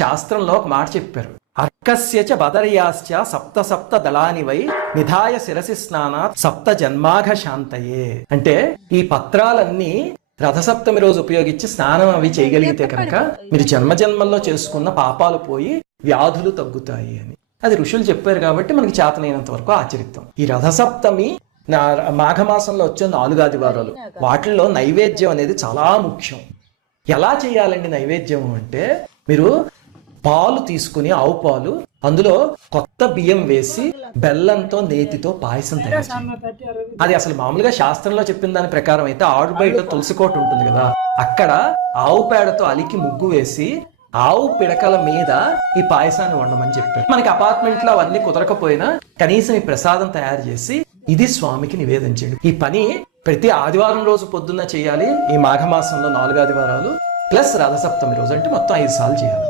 శాస్త్రంలో ఒక మాట చెప్పారు, అర్కస్యచ బదర్యాశ్చ సప్త సప్త దళాని వై నిధాయ శిరసి స్నానాత్ సప్త జన్మాఘ శాంతయే. అంటే ఈ పత్రాలన్నీ రథసప్తమి రోజు ఉపయోగించి స్నానం అవి చేయగలిగితే కనుక మీరు జన్మజన్మల్లో చేసుకున్న పాపాలు పోయి వ్యాధులు తగ్గుతాయి అని అది ఋషులు చెప్పారు. కాబట్టి మనకి చేతనైనంత వరకు ఆచరిద్దాం. ఈ రథసప్తమి మాఘమాసంలో వచ్చే 4 ఆదివారాలు, వాటిల్లో నైవేద్యం అనేది చాలా ముఖ్యం. ఎలా చేయాలండి నైవేద్యం అంటే, మీరు పాలు తీసుకుని, ఆవు పాలు, అందులో కొత్త బియ్యం వేసి బెల్లంతో నేతితో పాయసం తయారు చేయాలి. అది అసలు మామూలుగా శాస్త్రంలో చెప్పిన దాని ప్రకారం అయితే ఆడు బయట తులసికోట ఉంటుంది కదా, అక్కడ ఆవు పేడతో అలికి ముగ్గు వేసి ఆవు పిడకల మీద ఈ పాయసాన్ని వండమని చెప్పారు. మనకి అపార్ట్మెంట్ లో అవన్నీ కుదరకపోయినా కనీసం ఈ ప్రసాదం తయారు చేసి ఇది స్వామికి నివేదించండి. ఈ పని ప్రతి ఆదివారం రోజు పొద్దున్న చేయాలి. ఈ మాఘమాసంలో 4 ఆదివారాలు ప్లస్ రథసప్తమి రోజు అంటే మొత్తం 5 సార్లు చేయాలి.